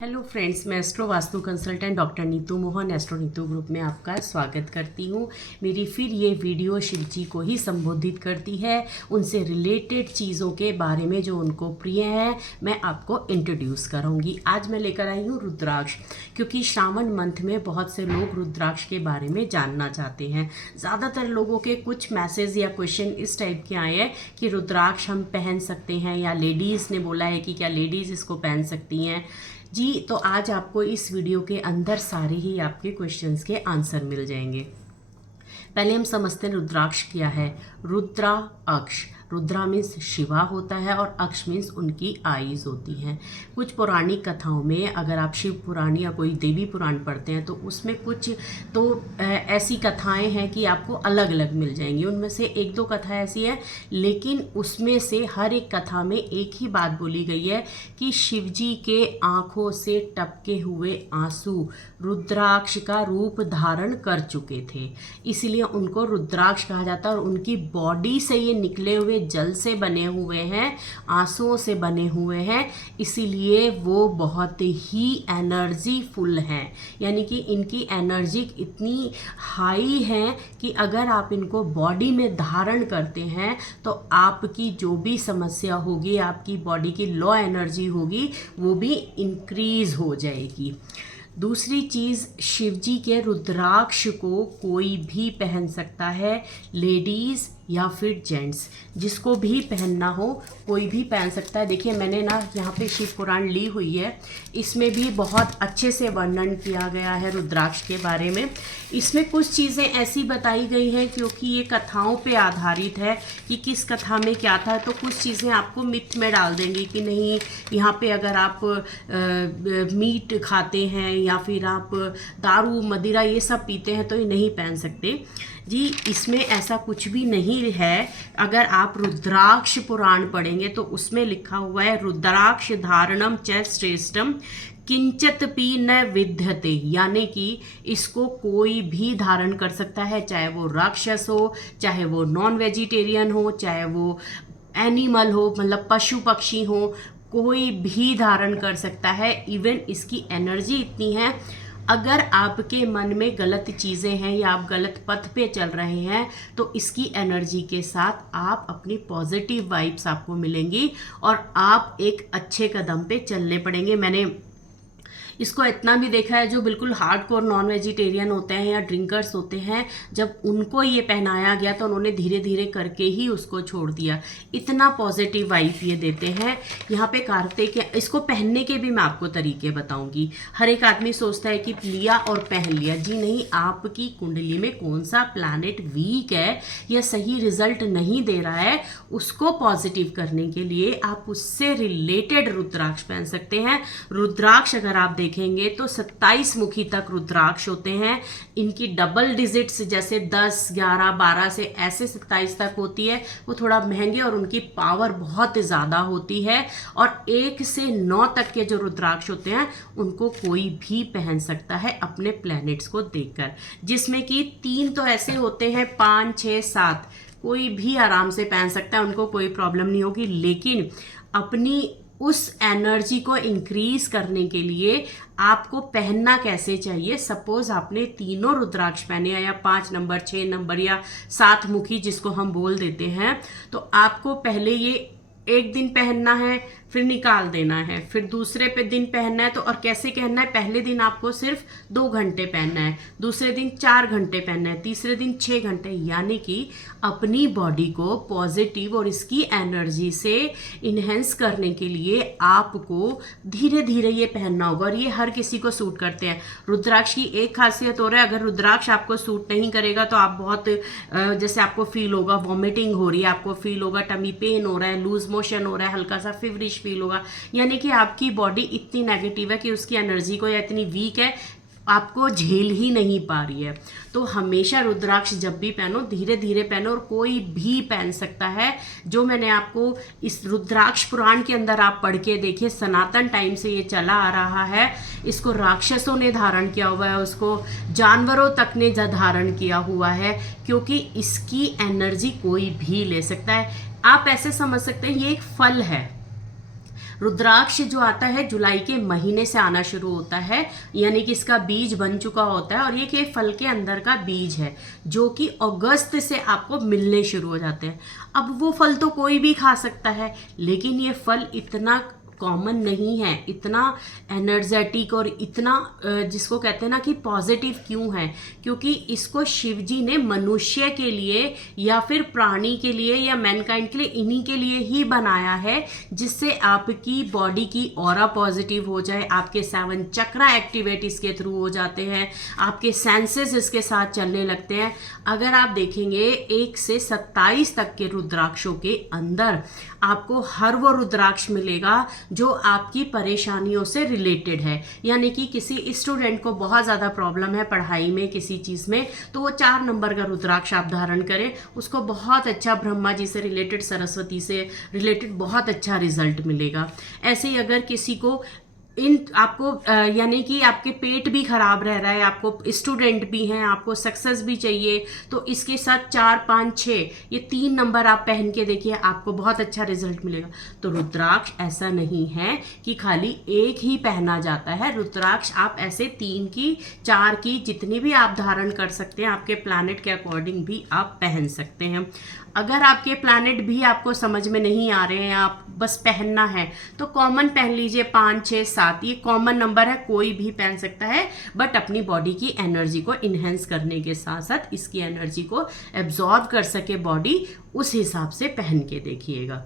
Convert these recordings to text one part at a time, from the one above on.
Hello friends, मैं astro vastu consultant doctor Neetu Mohan astro Neetu group में आपका स्वागत करती हूँ। मेरी फिर ये वीडियो शिव जी को ही संबोधित करती है, उनसे रिलेटेड चीज़ों के बारे में जो उनको प्रिय है मैं आपको इंट्रोड्यूस करूँगी। आज मैं लेकर आई हूँ रुद्राक्ष, क्योंकि श्रावण मंथ में बहुत से लोग रुद्राक्ष के बारे में जानना चाहते हैं। ज़्यादातर लोगों के कुछ मैसेज या क्वेश्चन इस टाइप के आए हैं कि रुद्राक्ष हम पहन सकते हैं, या लेडीज़ ने बोला है कि क्या लेडीज़ इसको पहन सकती हैं जी। तो आज आपको इस वीडियो के अंदर सारे ही आपके क्वेश्चंस के आंसर मिल जाएंगे। पहले हम समझते हैं रुद्राक्ष क्या है। रुद्रा अक्ष, रुद्रा मीन्स शिवा होता है और अक्ष मीन्स उनकी आईज होती हैं। कुछ पौराणिक कथाओं में अगर आप शिव पुराण या कोई देवी पुराण पढ़ते हैं तो उसमें कुछ तो ऐसी कथाएं हैं कि आपको अलग अलग मिल जाएंगी। उनमें से एक दो कथा ऐसी है, लेकिन उसमें से हर एक कथा में एक ही बात बोली गई है कि शिव जी के आँखों से टपके हुए आंसू रुद्राक्ष का रूप धारण कर चुके थे, इसलिए उनको रुद्राक्ष कहा जाता है। और उनकी बॉडी से ये निकले हुए जल से बने हुए हैं, आंसुओं से बने हुए हैं, इसीलिए वो बहुत ही एनर्जीफुल हैं। यानी कि इनकी एनर्जी इतनी हाई है कि अगर आप इनको बॉडी में धारण करते हैं तो आपकी जो भी समस्या होगी, आपकी बॉडी की लो एनर्जी होगी, वो भी इंक्रीज हो जाएगी। दूसरी चीज़, शिवजी के रुद्राक्ष को कोई भी पहन सकता है, लेडीज़ या फिर जेंट्स, जिसको भी पहनना हो कोई भी पहन सकता है। देखिए मैंने ना यहाँ पे शिव पुराण ली हुई है, इसमें भी बहुत अच्छे से वर्णन किया गया है रुद्राक्ष के बारे में। इसमें कुछ चीज़ें ऐसी बताई गई हैं क्योंकि ये कथाओं पे आधारित है कि किस कथा में क्या था, तो कुछ चीज़ें आपको मिथ में डाल देंगी कि नहीं यहाँ पे अगर आप मीट खाते हैं या फिर आप दारू मदिरा ये सब पीते हैं तो ये नहीं पहन सकते जी। इसमें ऐसा कुछ भी नहीं है। अगर आप रुद्राक्ष पुराण पढ़ेंगे तो उसमें लिखा हुआ है रुद्राक्ष धारणम च श्रेष्ठम किंचित पी न विद्यते, यानी कि इसको कोई भी धारण कर सकता है, चाहे वो राक्षस हो, चाहे वो नॉन वेजिटेरियन हो, चाहे वो एनिमल हो, मतलब पशु पक्षी हो, कोई भी धारण कर सकता है। इवन इसकी एनर्जी इतनी है, अगर आपके मन में गलत चीज़ें हैं या आप गलत पथ पे चल रहे हैं तो इसकी एनर्जी के साथ आप अपनी पॉजिटिव वाइब्स आपको मिलेंगी और आप एक अच्छे कदम पे चलने पड़ेंगे। मैंने इसको इतना भी देखा है, जो बिल्कुल हार्डकोर नॉन वेजिटेरियन होते हैं या ड्रिंकर्स होते हैं, जब उनको ये पहनाया गया तो उन्होंने धीरे धीरे करके ही उसको छोड़ दिया। इतना पॉजिटिव वाइब ये देते हैं। यहाँ पे कार्तिक, इसको पहनने के भी मैं आपको तरीके बताऊंगी। हर एक आदमी सोचता है कि लिया और पहन लिया, जी नहीं। आपकी कुंडली में कौन सा प्लैनेट वीक है या सही रिजल्ट नहीं दे रहा है, उसको पॉजिटिव करने के लिए आप उससे रिलेटेड रुद्राक्ष पहन सकते हैं। रुद्राक्ष अगर आप देखेंगे तो 27 मुखी तक रुद्राक्ष होते हैं। इनकी डबल डिजिट्स जैसे 10, 11, 12 से ऐसे 27 तक होती है, वो थोड़ा महंगे और उनकी पावर बहुत ज़्यादा होती है। और 1 से 9 तक के जो रुद्राक्ष होते हैं उनको कोई भी पहन सकता है अपने प्लैनेट्स को देखकर, जिसमें कि 3 तो ऐसे होते हैं, 5, 6, 7 कोई भी आराम से पहन सकता है, उनको कोई प्रॉब्लम नहीं होगी। लेकिन अपनी उस एनर्जी को इंक्रीज करने के लिए आपको पहनना कैसे चाहिए। सपोज आपने तीनों रुद्राक्ष पहने हैं, या 5 नंबर, 6 नंबर या 7 मुखी जिसको हम बोल देते हैं, तो आपको पहले ये एक दिन पहनना है, फिर निकाल देना है, फिर दूसरे पे दिन पहनना है। तो और कैसे कहना है, पहले दिन आपको सिर्फ 2 घंटे पहनना है, दूसरे दिन 4 घंटे पहनना है, तीसरे दिन 6 घंटे। यानी कि अपनी बॉडी को पॉजिटिव और इसकी एनर्जी से इन्हेंस करने के लिए आपको धीरे धीरे ये पहनना होगा। और ये हर किसी को सूट करते हैं। रुद्राक्ष की एक खासियत हो रहा है, अगर रुद्राक्ष आपको सूट नहीं करेगा तो आप बहुत जैसे आपको फील होगा वॉमिटिंग हो रही है, आपको फील होगा टमी पेन हो रहा है, लूज मोशन हो रहा है, हल्का सा फिवरिश फील होगा, यानी कि आपकी बॉडी इतनी नेगेटिव है कि उसकी एनर्जी को या इतनी वीक है, आपको झेल ही नहीं पा रही है। तो हमेशा रुद्राक्ष जब भी पहनो धीरे धीरे पहनो, और कोई भी पहन सकता है। जो मैंने आपको इस रुद्राक्ष पुराण के अंदर आप पढ़ के देखिए, सनातन टाइम से ये चला आ रहा है। इसको राक्षसों ने धारण किया हुआ है, उसको जानवरों तक ने धारण किया हुआ है, क्योंकि इसकी एनर्जी कोई भी ले सकता है। आप ऐसे समझ सकते हैं ये एक फल है। रुद्राक्ष जो आता है जुलाई के महीने से आना शुरू होता है, यानी कि इसका बीज बन चुका होता है और ये के फल के अंदर का बीज है जो कि अगस्त से आपको मिलने शुरू हो जाते हैं। अब वो फल तो कोई भी खा सकता है, लेकिन ये फल इतना कॉमन नहीं है, इतना एनर्जेटिक और इतना जिसको कहते हैं ना कि पॉजिटिव क्यों है, क्योंकि इसको शिव जी ने मनुष्य के लिए या फिर प्राणी के लिए या मैनकाइंड के लिए, इन्हीं के लिए ही बनाया है, जिससे आपकी बॉडी की ऑरा पॉजिटिव हो जाए, आपके 7 चक्रा एक्टिवेट इसके थ्रू हो जाते हैं, आपके सेंसेस इसके साथ चलने लगते हैं। अगर आप देखेंगे 1 से 27 तक के रुद्राक्षों के अंदर आपको हर वो रुद्राक्ष मिलेगा जो आपकी परेशानियों से रिलेटेड है। यानी कि किसी स्टूडेंट को बहुत ज़्यादा प्रॉब्लम है पढ़ाई में, किसी चीज़ में, तो वो 4 नंबर का रुद्राक्ष आप धारण करें, उसको बहुत अच्छा ब्रह्मा जी से रिलेटेड, सरस्वती से रिलेटेड बहुत अच्छा रिजल्ट मिलेगा। ऐसे ही अगर किसी को आपको यानी कि आपके पेट भी खराब रह रहा है, आपको स्टूडेंट भी हैं, आपको सक्सेस भी चाहिए, तो इसके साथ 4, 5, 6 ये 3 नंबर आप पहन के देखिए, आपको बहुत अच्छा रिजल्ट मिलेगा। तो रुद्राक्ष ऐसा नहीं है कि खाली एक ही पहना जाता है। रुद्राक्ष आप ऐसे 3 की, 4 की, जितनी भी आप धारण कर सकते हैं, आपके प्लैनेट के अकॉर्डिंग भी आप पहन सकते हैं। अगर आपके प्लैनेट भी आपको समझ में नहीं आ रहे हैं, आप बस पहनना है, तो कॉमन पहन लीजिए 5, 6, 7, ये कॉमन नंबर है, कोई भी पहन सकता है, बट अपनी बॉडी की एनर्जी को इन्हेंस करने के साथ साथ इसकी एनर्जी को एब्जॉर्ब कर सके बॉडी, उस हिसाब से पहन के देखिएगा।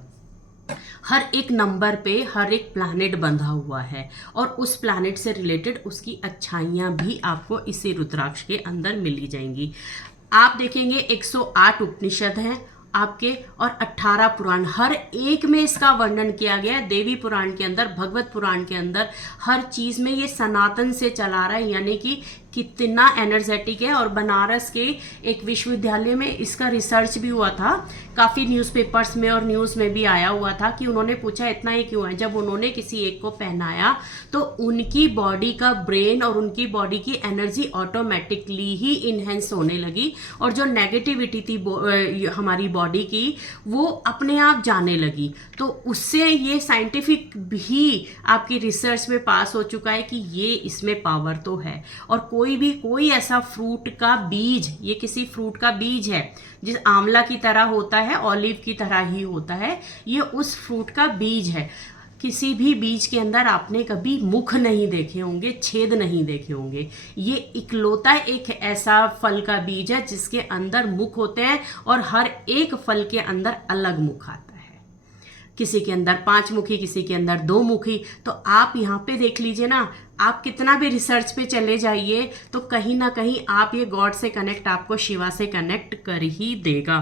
हर एक नंबर पे हर एक प्लैनेट बंधा हुआ है और उस प्लैनेट से रिलेटेड उसकी अच्छाइयाँ भी आपको इसी रुद्राक्ष के अंदर मिली जाएंगी। आप देखेंगे 108 उपनिषद हैं आपके और 18 पुराण, हर एक में इसका वर्णन किया गया है। देवी पुराण के अंदर, भगवत पुराण के अंदर, हर चीज़ में ये सनातन से चला रहा है, यानी कि कितना एनर्जेटिक है। और बनारस के एक विश्वविद्यालय में इसका रिसर्च भी हुआ था, काफ़ी न्यूज़पेपर्स में और न्यूज़ में भी आया हुआ था कि उन्होंने पूछा इतना ये क्यों है। जब उन्होंने किसी एक को पहनाया तो उनकी बॉडी का ब्रेन और उनकी बॉडी की एनर्जी ऑटोमेटिकली ही इन्हेंस होने लगी और जो नेगेटिविटी थी हमारी बॉडी की, वो अपने आप जाने लगी। तो उससे ये साइंटिफिक भी आपकी रिसर्च में पास हो चुका है कि ये इसमें पावर तो है। और कोई ऐसा फ्रूट का बीज, ये किसी फ्रूट का बीज है, जिस आंवला की तरह होता है, ऑलिव की तरह ही होता है, ये उस फ्रूट का बीज है। किसी भी बीज के अंदर आपने कभी मुख नहीं देखे होंगे, छेद नहीं देखे होंगे। ये इकलौता एक ऐसा फल का बीज है जिसके अंदर मुख होते हैं और हर एक फल के अंदर अलग मुख आता है। किसी के अंदर 5 मुखी, किसी के अंदर 2 मुखी। तो आप यहाँ पे देख लीजिए ना, आप कितना भी रिसर्च पे चले जाइए तो कहीं ना कहीं आप ये गॉड से कनेक्ट, आपको शिवा से कनेक्ट कर ही देगा।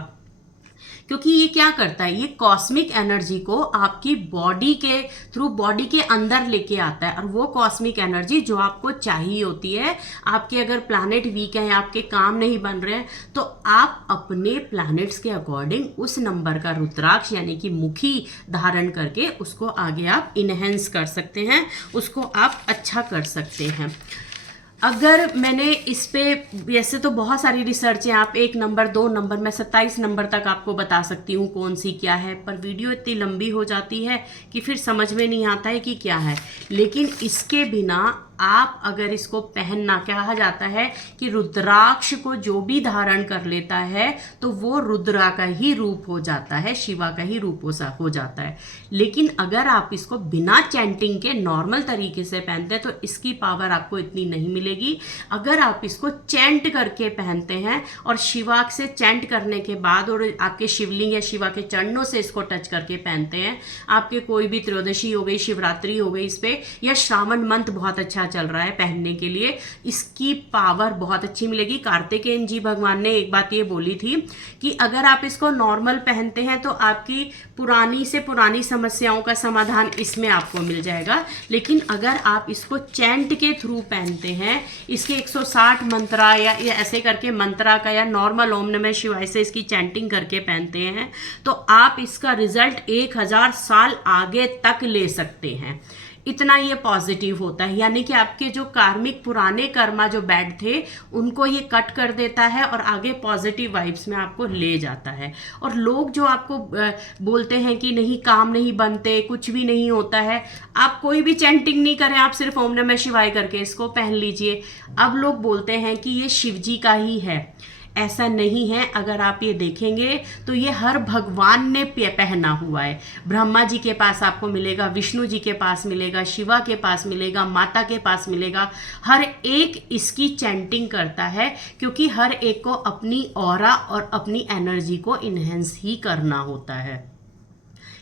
क्योंकि ये क्या करता है, ये कॉस्मिक एनर्जी को आपकी बॉडी के थ्रू, बॉडी के अंदर लेके आता है। और वो कॉस्मिक एनर्जी जो आपको चाहिए होती है, आपके अगर प्लैनेट वीक है, आपके काम नहीं बन रहे हैं, तो आप अपने प्लैनेट्स के अकॉर्डिंग उस नंबर का रुद्राक्ष यानी कि मुखी धारण करके उसको आगे आप इनहेंस कर सकते हैं, उसको आप अच्छा कर सकते हैं। अगर मैंने इस पे, वैसे तो बहुत सारी रिसर्च है, आप 1 नंबर 2 नंबर, मैं 27 नंबर तक आपको बता सकती हूँ कौन सी क्या है, पर वीडियो इतनी लंबी हो जाती है कि फिर समझ में नहीं आता है कि क्या है। लेकिन इसके बिना आप अगर इसको पहनना, कहा जाता है कि रुद्राक्ष को जो भी धारण कर लेता है तो वो रुद्रा का ही रूप हो जाता है, शिवा का ही रूप हो जाता है। लेकिन अगर आप इसको बिना चैंटिंग के नॉर्मल तरीके से पहनते हैं तो इसकी पावर आपको इतनी नहीं मिलेगी। अगर आप इसको चैंट करके पहनते हैं और शिवा से चैंट करने के बाद और आपके शिवलिंग या शिवा के चरणों से इसको टच करके पहनते हैं, आपके कोई भी त्रयोदशी हो गई, शिवरात्रि हो गई, इस पे या श्रावण मंथ बहुत अच्छा चल रहा है पहनने के लिए, इसकी पावर बहुत अच्छी मिलेगी। कार्तिकेयन जी भगवान ने एक बात ये बोली थी कि अगर आप इसको नॉर्मल पहनते हैं तो आपकी पुरानी से पुरानी समस्याओं का समाधान इसमें आपको मिल जाएगा। लेकिन अगर आप इसको चैंट के थ्रू पहनते हैं, इसके 160 मंत्रा या ऐसे करके मंत्रा का या नॉर्मल ओम नमः शिवाय से इसकी चैंटिंग करके पहनते हैं, तो आप इसका रिजल्ट 1000 साल आगे तक ले सकते हैं। इतना ये पॉजिटिव होता है, यानी कि आपके जो कार्मिक पुराने कर्मा जो बैड थे उनको ये कट कर देता है और आगे पॉजिटिव वाइब्स में आपको ले जाता है। और लोग जो आपको बोलते हैं कि नहीं काम नहीं बनते, कुछ भी नहीं होता है, आप कोई भी चैंटिंग नहीं करें, आप सिर्फ ओम नमः शिवाय करके इसको पहन लीजिए। अब लोग बोलते हैं कि ये शिव जी का ही है, ऐसा नहीं है। अगर आप ये देखेंगे तो ये हर भगवान ने पहना हुआ है। ब्रह्मा जी के पास आपको मिलेगा, विष्णु जी के पास मिलेगा, शिवा के पास मिलेगा, माता के पास मिलेगा। हर एक इसकी चैंटिंग करता है क्योंकि हर एक को अपनी ऑरा और अपनी एनर्जी को इन्हेंस ही करना होता है।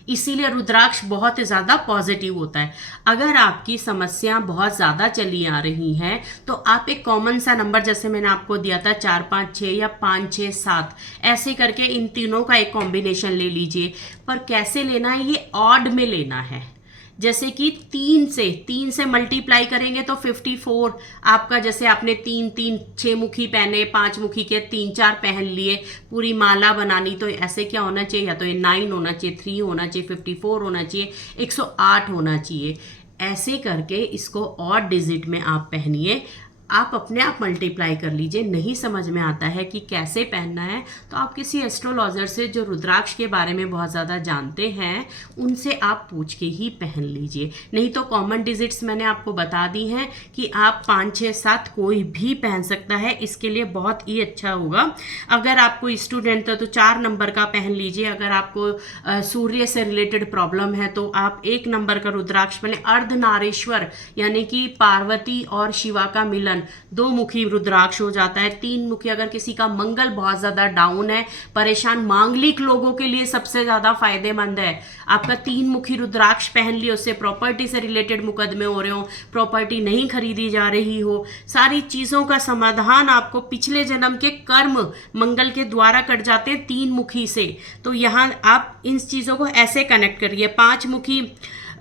इसीलिए रुद्राक्ष बहुत ज़्यादा पॉजिटिव होता है। अगर आपकी समस्या बहुत ज़्यादा चली आ रही हैं तो आप एक कॉमन सा नंबर, जैसे मैंने आपको दिया था 4 5 6 या 5 6 7, ऐसे करके इन तीनों का एक कॉम्बिनेशन ले लीजिए। पर कैसे लेना है, ये ऑड में लेना है। जैसे कि 3 से मल्टीप्लाई करेंगे तो 54 आपका, जैसे आपने 3 6 मुखी पहने, 5 मुखी के 3 4 पहन लिए, पूरी माला बनानी, तो ऐसे क्या होना चाहिए, या तो ये 9 होना चाहिए, 3 होना चाहिए, 54 होना चाहिए, 108 होना चाहिए। ऐसे करके इसको और डिजिट में आप पहनिए, आप अपने आप मल्टीप्लाई कर लीजिए। नहीं समझ में आता है कि कैसे पहनना है तो आप किसी एस्ट्रोलॉजर से जो रुद्राक्ष के बारे में बहुत ज़्यादा जानते हैं उनसे आप पूछ के ही पहन लीजिए। नहीं तो कॉमन डिजिट्स मैंने आपको बता दी हैं कि आप 5 6 7 कोई भी पहन सकता है, इसके लिए बहुत ही अच्छा होगा। अगर आपको स्टूडेंट है तो 4 नंबर का पहन लीजिए। अगर आपको सूर्य से रिलेटेड प्रॉब्लम है तो आप 1 नंबर का रुद्राक्ष पहने। अर्धनारीश्वर यानी कि पार्वती और शिवा का मिलन, 2 मुखी रुद्राक्ष हो जाता है। 3 मुखी, अगर किसी का मंगल बहुत ज्यादा डाउन है, परेशान मांगलिक लोगों के लिए सबसे ज्यादा फायदेमंद है। आपका 3 मुखी रुद्राक्ष पहन लियो, उससे प्रॉपर्टी से रिलेटेड मुकदमे हो रहे हो, प्रॉपर्टी नहीं खरीदी जा रही हो, सारी चीजों का समाधान आपको पिछले जन्म के कर्म मंगल के द्वारा कट जाते हैं 3 मुखी से। तो यहाँ आप इन चीजों को ऐसे कनेक्ट करिए। 5 मुखी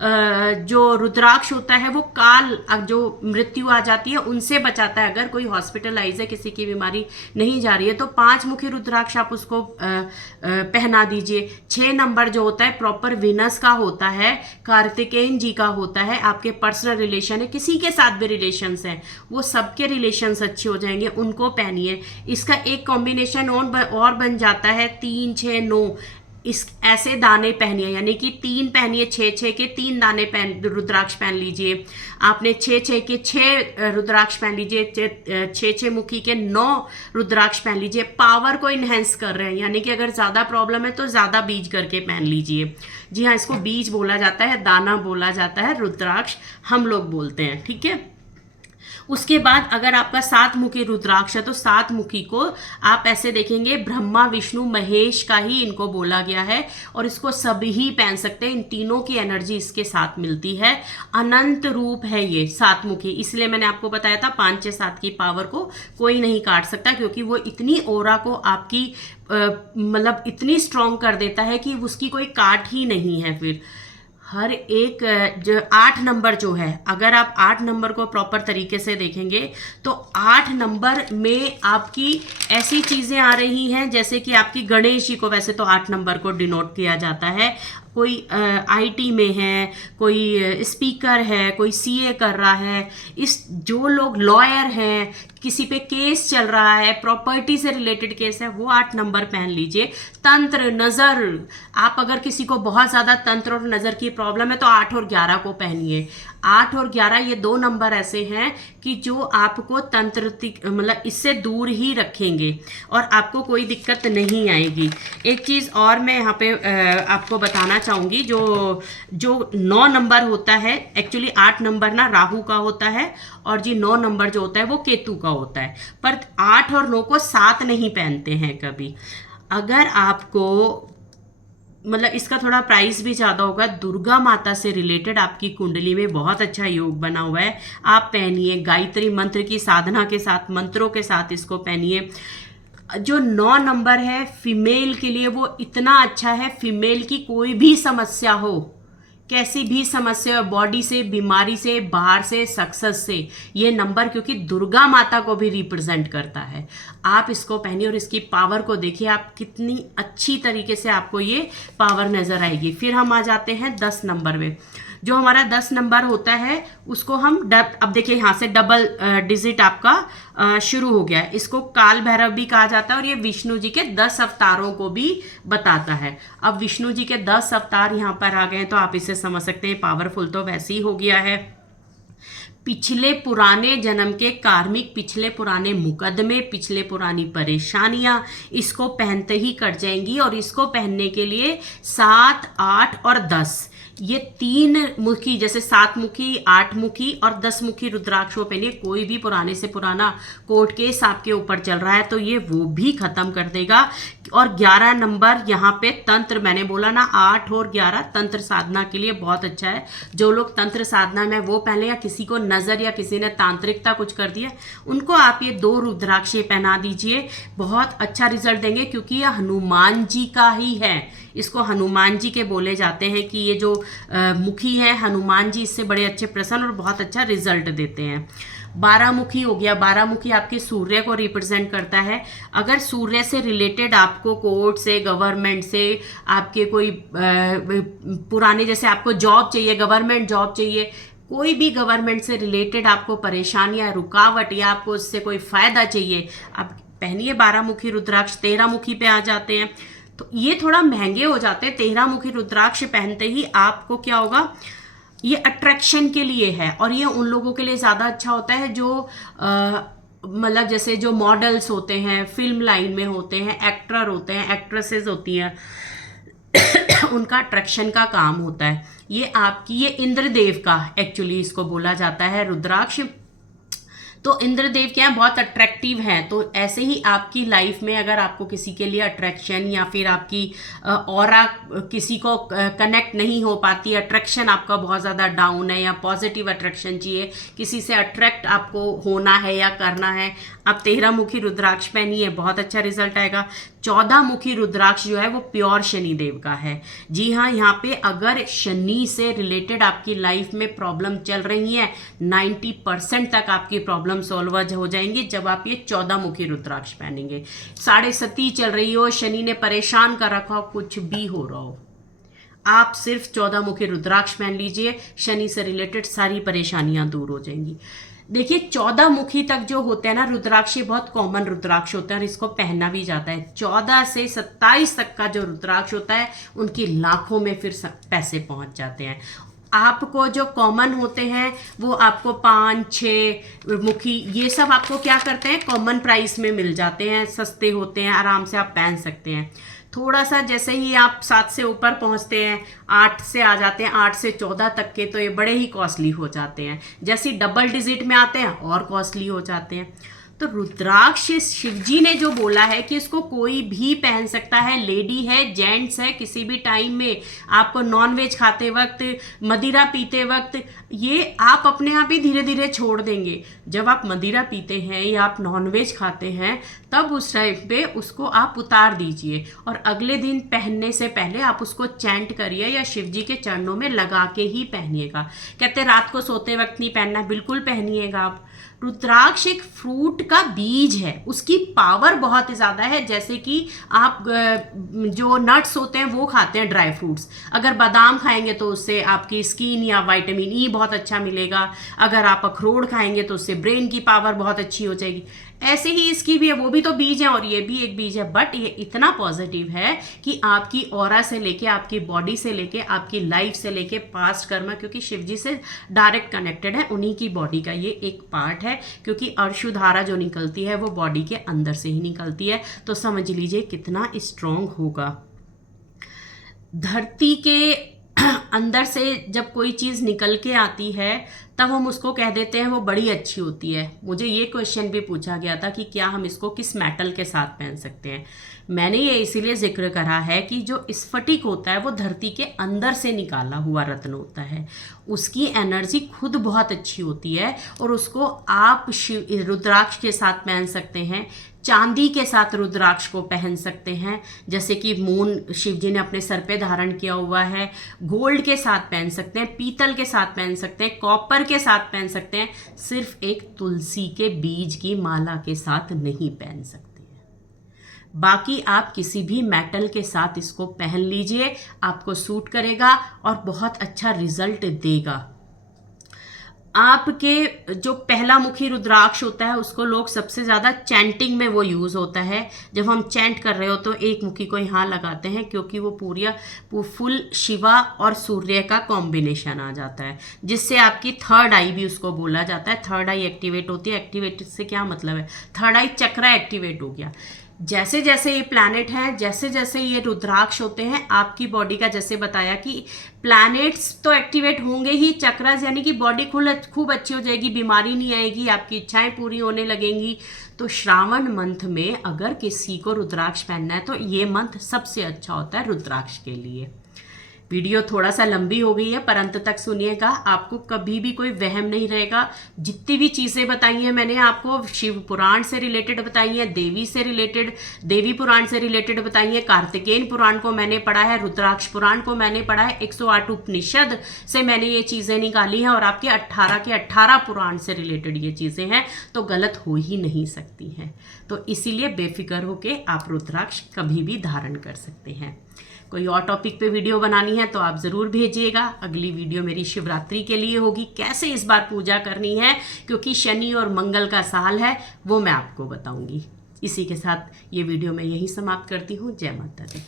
जो रुद्राक्ष होता है वो काल, जो मृत्यु आ जाती है उनसे बचाता है। अगर कोई हॉस्पिटलाइज है, किसी की बीमारी नहीं जा रही है, तो 5 मुखी रुद्राक्ष आप उसको पहना दीजिए। 6 नंबर जो होता है प्रॉपर विनस का होता है, कार्तिकेयन जी का होता है। आपके पर्सनल रिलेशन है, किसी के साथ भी रिलेशंस हैं, वो सबके रिलेशंस अच्छे हो जाएंगे, उनको पहनिए। इसका एक कॉम्बिनेशन और बन जाता है 3 6 9। इस ऐसे दाने पहनिए, यानी कि 3 पहनिए, 6 6 के 3 दाने रुद्राक्ष पहन लीजिए। आपने 6 6 के 6 रुद्राक्ष पहन लीजिए, 6 6 मुखी के 9 रुद्राक्ष पहन लीजिए। पावर को इन्हेंस कर रहे हैं, यानी कि अगर ज़्यादा प्रॉब्लम है तो ज़्यादा बीज करके पहन लीजिए। जी हाँ, इसको बीज बोला जाता है, दाना बोला जाता है, रुद्राक्ष हम लोग बोलते हैं, ठीक है। उसके बाद अगर आपका 7 मुखी रुद्राक्ष है तो 7 मुखी को आप ऐसे देखेंगे, ब्रह्मा विष्णु महेश का ही इनको बोला गया है और इसको सभी ही पहन सकते हैं। इन तीनों की एनर्जी इसके साथ मिलती है। अनंत रूप है ये 7 मुखी, इसलिए मैंने आपको बताया था 5 6 7 की पावर को कोई नहीं काट सकता, क्योंकि वो इतनी ओरा को आपकी मतलब इतनी स्ट्रॉन्ग कर देता है कि उसकी कोई काट ही नहीं है। फिर हर एक जो 8 नंबर जो है, अगर आप 8 नंबर को प्रॉपर तरीके से देखेंगे तो 8 नंबर में आपकी ऐसी चीज़ें आ रही हैं जैसे कि आपकी गणेश जी को वैसे तो 8 नंबर को डिनोट किया जाता है। कोई आईटी में है, कोई स्पीकर है, कोई सीए कर रहा है, इस जो लोग लॉयर हैं, किसी पे केस चल रहा है, प्रॉपर्टी से रिलेटेड केस है, वो 8 नंबर पहन लीजिए। तंत्र, नज़र, आप अगर किसी को बहुत ज़्यादा तंत्र और नज़र की प्रॉब्लम है तो 8 और 11 को पहनिए। 8 और 11 ये 2 नंबर ऐसे हैं कि जो आपको तंत्र मतलब इससे दूर ही रखेंगे और आपको कोई दिक्कत नहीं आएगी। एक चीज़ और मैं यहाँ पे आपको बताना चाहूँगी, जो 9 नंबर होता है, एक्चुअली 8 नंबर ना राहु का होता है और जी 9 नंबर जो होता है वो केतु का होता है, पर 8 और 9 को साथ नहीं पहनते हैं कभी। अगर आपको मतलब इसका थोड़ा प्राइस भी ज़्यादा होगा, दुर्गा माता से रिलेटेड आपकी कुंडली में बहुत अच्छा योग बना हुआ है, आप पहनिए। गायत्री मंत्र की साधना के साथ, मंत्रों के साथ इसको पहनिए। जो 9 नंबर है फीमेल के लिए वो इतना अच्छा है, फीमेल की कोई भी समस्या हो, कैसी भी समस्या, बॉडी से, बीमारी से, बाहर से, सक्सेस से, ये नंबर क्योंकि दुर्गा माता को भी रिप्रेजेंट करता है। आप इसको पहनिए और इसकी पावर को देखिए, आप कितनी अच्छी तरीके से आपको ये पावर नज़र आएगी। फिर हम आ जाते हैं 10 नंबर में। जो हमारा 10 नंबर होता है उसको हम अब देखिए यहाँ से डबल डिजिट आपका शुरू हो गया है। इसको काल भैरव भी कहा जाता है और ये विष्णु जी के 10 अवतारों को भी बताता है। अब विष्णु जी के 10 अवतार यहाँ पर आ गए हैं तो आप इसे समझ सकते हैं पावरफुल तो वैसे ही हो गया है। पिछले पुराने जन्म के कार्मिक, पिछले पुराने मुकदमे, पिछले पुरानी परेशानियां इसको पहनते ही कट जाएंगी। और इसको पहनने के लिए 7, 8 और 10 ये 3 मुखी, जैसे 7 मुखी, 8 मुखी और 10 मुखी रुद्राक्ष को पहनिए। कोई भी पुराने से पुराना कोर्ट केस आपके ऊपर चल रहा है तो ये वो भी खत्म कर देगा। और 11 नंबर यहाँ पे तंत्र, मैंने बोला ना 8 और 11 तंत्र साधना के लिए बहुत अच्छा है। जो लोग तंत्र साधना में वो पहले, या किसी को नजर या किसी ने तांत्रिकता कुछ कर दिया, उनको आप ये 2 रुद्राक्ष पहना दीजिए, बहुत अच्छा रिजल्ट देंगे। क्योंकि ये हनुमान जी का ही है, इसको हनुमान जी के बोले जाते हैं कि ये जो मुखी है हनुमान जी, इससे बड़े अच्छे प्रसन्न और बहुत अच्छा रिजल्ट देते हैं। 12 मुखी हो गया। 12 मुखी आपके सूर्य को रिप्रेजेंट करता है। अगर सूर्य से रिलेटेड आपको कोर्ट से, गवर्नमेंट से, आपके कोई पुराने, जैसे आपको जॉब चाहिए, गवर्नमेंट जॉब चाहिए, कोई भी गवर्नमेंट से रिलेटेड आपको परेशानियां, रुकावट या आपको उससे कोई फायदा चाहिए, आप पहनिए 12 मुखी रुद्राक्ष। 13 मुखी पे आ जाते हैं तो ये थोड़ा महंगे हो जाते हैं। 13 मुखी रुद्राक्ष पहनते ही आपको क्या होगा, ये अट्रैक्शन के लिए है और ये उन लोगों के लिए ज़्यादा अच्छा होता है जो मतलब जैसे जो मॉडल्स होते हैं, फिल्म लाइन में होते हैं, एक्टर होते हैं, एक्ट्रेसेस होती हैं, उनका अट्रैक्शन का काम होता है। ये आपकी, ये इंद्रदेव का एक्चुअली इसको बोला जाता है रुद्राक्ष। तो इंद्रदेव क्या है, बहुत अट्रैक्टिव हैं। तो ऐसे ही आपकी लाइफ में अगर आपको किसी के लिए अट्रैक्शन या फिर आपकी ऑरा किसी को कनेक्ट नहीं हो पाती, अट्रैक्शन आपका बहुत ज़्यादा डाउन है या पॉजिटिव अट्रैक्शन चाहिए, किसी से अट्रैक्ट आपको होना है या करना है, आप 13 मुखी रुद्राक्ष पहनिए, बहुत अच्छा रिजल्ट आएगा। 14 मुखी रुद्राक्ष जो है वो प्योर शनिदेव का है। जी हाँ, यहाँ पे अगर शनि से रिलेटेड आपकी लाइफ में प्रॉब्लम चल रही है, 90% तक आपकी प्रॉब्लम सॉल्व हो जाएंगी जब आप ये 14 मुखी रुद्राक्ष पहनेंगे। 7.5 चल रही हो, शनि ने परेशान कर रखा हो, कुछ भी हो रहा हो, आप सिर्फ 14 मुखी रुद्राक्ष पहन लीजिए, शनि से रिलेटेड सारी परेशानियां दूर हो जाएंगी। देखिए 14 मुखी तक जो होते हैं ना रुद्राक्ष, ये बहुत कॉमन रुद्राक्ष होता है और इसको पहनना भी जाता है। 14 से 27 तक का जो रुद्राक्ष होता है उनकी लाखों में फिर पैसे पहुंच जाते हैं। आपको जो कॉमन होते हैं वो आपको 5-6 मुखी, ये सब आपको क्या करते हैं, कॉमन प्राइस में मिल जाते हैं, सस्ते होते हैं, आराम से आप पहन सकते हैं। थोड़ा सा जैसे ही आप 7 से ऊपर पहुंचते हैं, 8 से आ जाते हैं, 8 से 14 तक के, तो ये बड़े ही कॉस्टली हो जाते हैं। जैसे डबल डिजिट में आते हैं और कॉस्टली हो जाते हैं। तो रुद्राक्ष शिवजी ने जो बोला है कि इसको कोई भी पहन सकता है, लेडी है, जेंट्स है, किसी भी टाइम में, आपको नॉनवेज खाते वक्त, मदिरा पीते वक्त, ये आप अपने आप ही धीरे धीरे छोड़ देंगे। जब आप मदिरा पीते हैं या आप नॉनवेज खाते हैं तब उस टाइम पे उसको आप उतार दीजिए और अगले दिन पहनने से पहले आप उसको चैंट करिए या शिवजी के चरणों में लगा के ही पहनिएगा। कहते रात को सोते वक्त नहीं पहनना, बिल्कुल पहनिएगा आप। रुद्राक्ष एक फ्रूट का बीज है, उसकी पावर बहुत ज़्यादा है। जैसे कि आप जो नट्स होते हैं वो खाते हैं, ड्राई फ्रूट्स, अगर बादाम खाएंगे तो उससे आपकी स्किन या विटामिन ई बहुत अच्छा मिलेगा। अगर आप अखरोट खाएंगे तो उससे ब्रेन की पावर बहुत अच्छी हो जाएगी। ऐसे ही इसकी भी है, वो भी तो बीज है और ये भी एक बीज है, बट ये इतना पॉजिटिव है कि आपकी ऑरा से लेके, आपकी बॉडी से लेके, आपकी लाइफ से लेके पास्ट कर्म, क्योंकि शिवजी से डायरेक्ट कनेक्टेड है, उन्हीं की बॉडी का ये एक पार्ट है। क्योंकि अर्शुधारा जो निकलती है वो बॉडी के अंदर से ही निकलती है, तो समझ लीजिए कितना स्ट्रॉन्ग होगा। धरती के अंदर से जब कोई चीज़ निकल के आती है तब हम उसको कह देते हैं वो बड़ी अच्छी होती है। मुझे ये क्वेश्चन भी पूछा गया था कि क्या हम इसको किस मेटल के साथ पहन सकते हैं। मैंने ये इसीलिए जिक्र करा है कि जो स्फटिक होता है वो धरती के अंदर से निकाला हुआ रत्न होता है, उसकी एनर्जी खुद बहुत अच्छी होती है और उसको आप रुद्राक्ष के साथ पहन सकते हैं, चांदी के साथ रुद्राक्ष को पहन सकते हैं, जैसे कि मून शिवजी ने अपने सर पे धारण किया हुआ है, गोल्ड के साथ पहन सकते हैं, पीतल के साथ पहन सकते हैं, कॉपर के साथ पहन सकते हैं, सिर्फ एक तुलसी के बीज की माला के साथ नहीं पहन सकते हैं। बाकी आप किसी भी मेटल के साथ इसको पहन लीजिए, आपको सूट करेगा और बहुत अच्छा रिजल्ट देगा। आपके जो पहला मुखी रुद्राक्ष होता है उसको लोग सबसे ज़्यादा चैंटिंग में वो यूज़ होता है। जब हम चैंट कर रहे हो तो एक मुखी को यहाँ लगाते हैं, क्योंकि वो फुल शिवा और सूर्य का कॉम्बिनेशन आ जाता है, जिससे आपकी थर्ड आई भी उसको बोला जाता है। थर्ड आई एक्टिवेट होती है। एक्टिवेट से क्या मतलब है, थर्ड आई चक्रा एक्टिवेट हो गया। जैसे जैसे ये प्लैनेट हैं, जैसे जैसे ये रुद्राक्ष होते हैं, आपकी बॉडी का, जैसे बताया कि प्लैनेट्स तो एक्टिवेट होंगे ही, चक्रास यानी कि बॉडी खूब अच्छी हो जाएगी, बीमारी नहीं आएगी, आपकी इच्छाएं पूरी होने लगेंगी। तो श्रावण मंथ में अगर किसी को रुद्राक्ष पहनना है तो ये मंथ सबसे अच्छा होता है रुद्राक्ष के लिए। वीडियो थोड़ा सा लंबी हो गई है, पर अंत तक सुनिएगा, आपको कभी भी कोई वहम नहीं रहेगा। जितनी भी चीज़ें बताई हैं मैंने आपको, शिव पुराण से रिलेटेड बताई हैं, देवी से रिलेटेड, देवी पुराण से रिलेटेड बताई हैं, कार्तिकेय पुराण को मैंने पढ़ा है, रुद्राक्ष पुराण को मैंने पढ़ा है, 108 उपनिषद से मैंने ये चीज़ें निकाली हैं, और आपके 18 के 18 पुराण से रिलेटेड ये चीज़ें हैं, तो गलत हो ही नहीं सकती हैं। तो इसीलिए बेफिक्र होके आप रुद्राक्ष कभी भी धारण कर सकते हैं। कोई और टॉपिक पे वीडियो बनानी है तो आप ज़रूर भेजिएगा। अगली वीडियो मेरी शिवरात्रि के लिए होगी, कैसे इस बार पूजा करनी है, क्योंकि शनि और मंगल का साल है, वो मैं आपको बताऊंगी। इसी के साथ ये वीडियो मैं यहीं समाप्त करती हूँ। जय माता दी।